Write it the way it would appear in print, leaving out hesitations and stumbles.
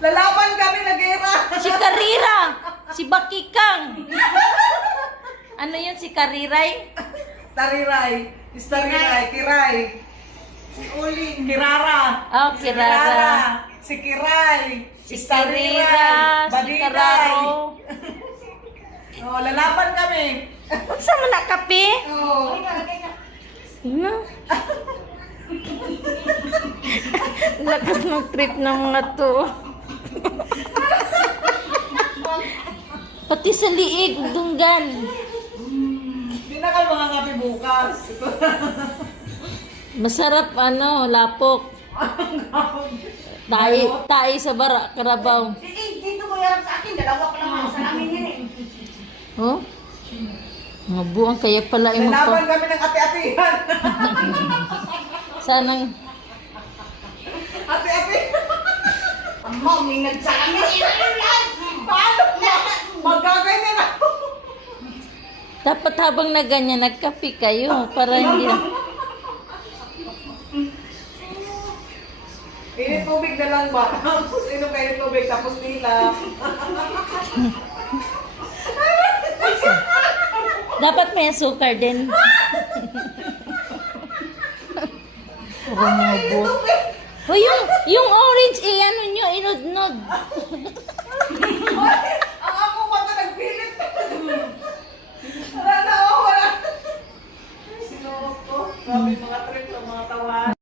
Lalaban kami, nag-era. Si Karira. Si Bakikang. Ano yun, si Kariray? Tariray. Istariray. Kiray. Si Uling. Kirara. Oh, Kirara. Si Kiray. Si Karira. Si Kararo. Oh, lalaban kami. Unsa man na kape? Oh. No. Lakas ng trip ng mga to. Pati sa liig, dunggan. Hindi na ka mga kape bukas. Masarap lapok. Tayo sa bara, karabaw. Dito mo yan sa akin, dalawa pa lang sa namin yun eh. Oh? Mga buwang kaya pala yung Lalaban kami ng ate-atehan. Sanang Ate-ate. Mom, may nagsama yan. Paano ba? Magaganyan ako. dapat habang na ganyan, nagkape kayo para hindi na... Init tubig na lang ba? Tapos inom kayo tubig, tapos nila. Dapat may asukar din. Puro mga buwang. Oh, yung orange, ano nyo, inod-nod.